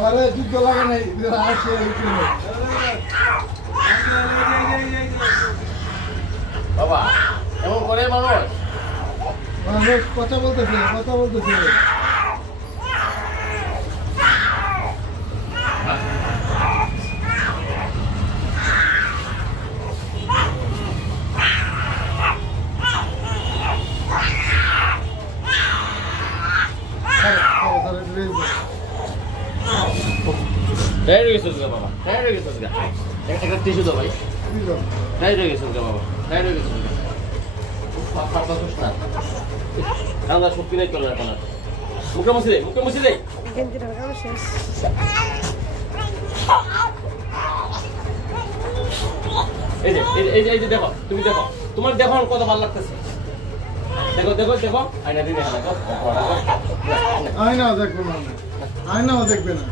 আরে যুদ্ধ লাগে নাই আসে বাবা এমন করে মানুষ কথা বলতেছে টায়ার হয়ে গেছে বাবা, টায়ার হয়ে গেছে একটা টিস্যু দাও ভাই। টায়ার হয়ে গেছে বাবা, টায়ার হয়ে গেছে না শক্তি নেই চলে এখন আর মুখে মুছে দেয় এই যে দেখো তুমি দেখো তোমার দেখো কত ভালো লাগতেছে দেখো আয়না দিয়ে দেখা দেখো আয়নাও দেখবে না